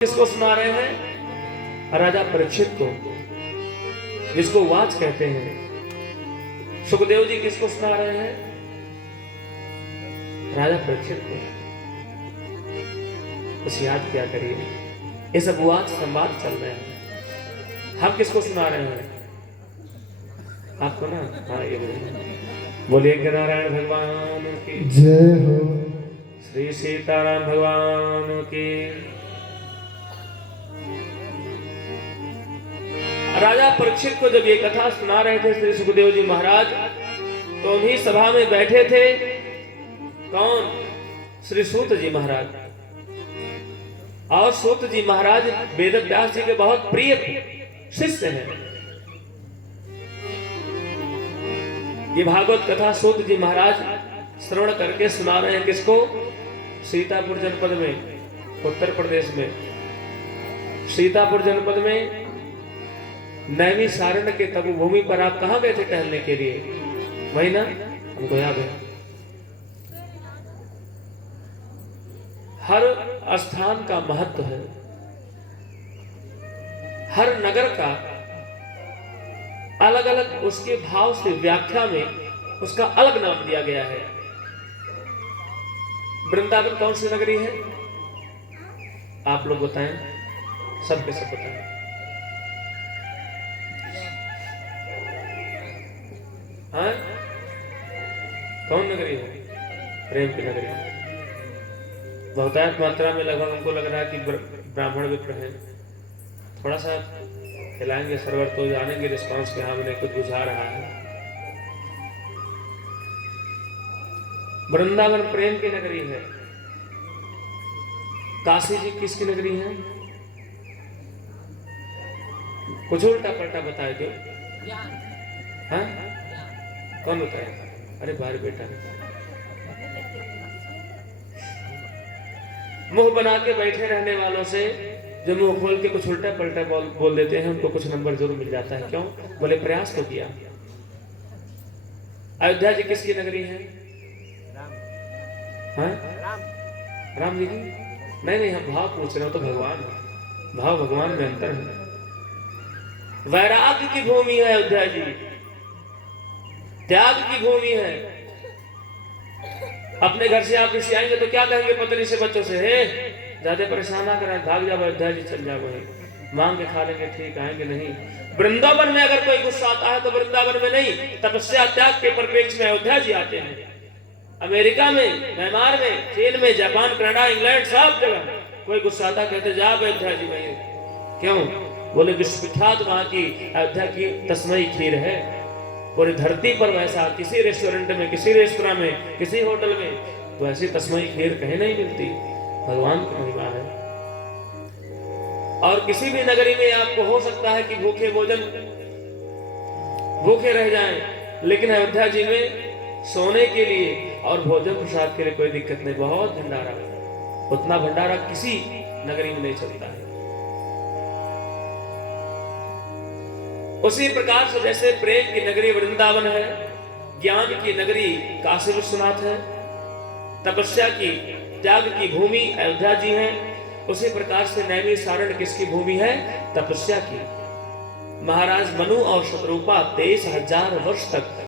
किसको सुना रहे हैं? राजा परीक्षित को, जिसको वाच कहते हैं। सुखदेव जी किसको सुना रहे हैं? राजा परीक्षित को। कुछ याद क्या करिए, ये सब वाच संवाद चल रहे हैं। हम किसको सुना रहे हैं? आपको ना? हाँ, ये बोलिए कि नारायण भगवान की जय हो, श्री सीताराम भगवान की। राजा परीक्षित को जब ये कथा सुना रहे थे श्री सुखदेव जी महाराज, तो उन्हीं सभा में बैठे थे कौन? श्री सूत जी महाराज। और सूत जी महाराज वेद व्यास जी के बहुत प्रिय शिष्य हैं। ये भागवत कथा सूत जी महाराज श्रवण करके सुना रहे हैं। किसको? सीतापुर जनपद में, उत्तर प्रदेश में, सीतापुर जनपद में नैमी सारण के तपो भूमि पर। आप कहां गए थे टहलने के लिए? वही ना, हमको याद है। हर स्थान का महत्व है, हर नगर का अलग अलग उसके भाव से व्याख्या में उसका अलग नाम दिया गया है। वृंदावन कौन सी नगरी है? आप लोग बताएं, सबके सब बताएं। हाँ? कौन नगरी है? प्रेम की नगरी। बहुतायत मात्रा में लगभग हमको लग रहा है कि ब्राह्मण विप्र है। थोड़ा सा हिलाएंगे सर्वर तो जानेंगे रिस्पांस के। हाँ, मैंने कुछ बुझा रहा है। वृंदावन प्रेम की नगरी है। काशी जी किसकी नगरी है? कुछ उल्टा पलटा बताए दो। हाँ? कौन बताएगा? अरे बारे बेटा, मुंह बना के बैठे रहने वालों से जो मुंह खोल के कुछ उल्टा पलटा बोल देते हैं, उनको कुछ नंबर जरूर मिल जाता है। क्यों? बोले प्रयास तो किया। अयोध्या जी किसकी नगरी है? हाँ? राम जी की? नहीं, हम भाव पूछ रहे हो तो भगवान है। भाव भगवान में अंतर है। वैराग्य की भूमि है अयोध्या जी, त्याग की भूमि है। अपने घर से आप किसी आएंगे तो क्या कहेंगे पत्नी से, बच्चों से? हे, ज्यादा परेशान ना करें, भाग जाओ अयोध्या जी, चल जाओ, वहीं मांग के खा लेंगे, ठीक, आएंगे नहीं। वृंदावन में अगर कोई गुस्सा आता है तो वृंदावन में नहीं, तपस्या त्याग के परिप्रेक्ष्य में अयोध्या जी आते हैं। अमेरिका में, म्यांमार में, चीन में, जापान, कनाडा, इंग्लैंड, सब जगह कोई गुस्सा आता कहते जा अयोध्या जी में। क्यों? बोले विश्वविख्यात वहां की अयोध्या की तस्मई खीर है। पूरी धरती पर वैसा किसी रेस्टोरेंट में, किसी रेस्तरां में, किसी होटल में तो ऐसी तस्मई खीर कहीं नहीं मिलती। भगवान की महिमा है। और किसी भी नगरी में आपको हो सकता है कि भूखे रह जाएं, लेकिन अयोध्या जी में सोने के लिए और भोजन प्रसाद के लिए कोई दिक्कत नहीं। बहुत भंडारा, उतना भंडारा किसी नगरी में नहीं चलता है। उसी प्रकार से जैसे प्रेम की नगरी वृंदावन है, ज्ञान की नगरी काशी विश्वनाथ है, तपस्या की, त्याग की भूमि अयोध्या जी है, उसी प्रकार से नैमी सारण किसकी भूमि है? तपस्या की। महाराज मनु और शतरूपा 23,000 वर्ष तक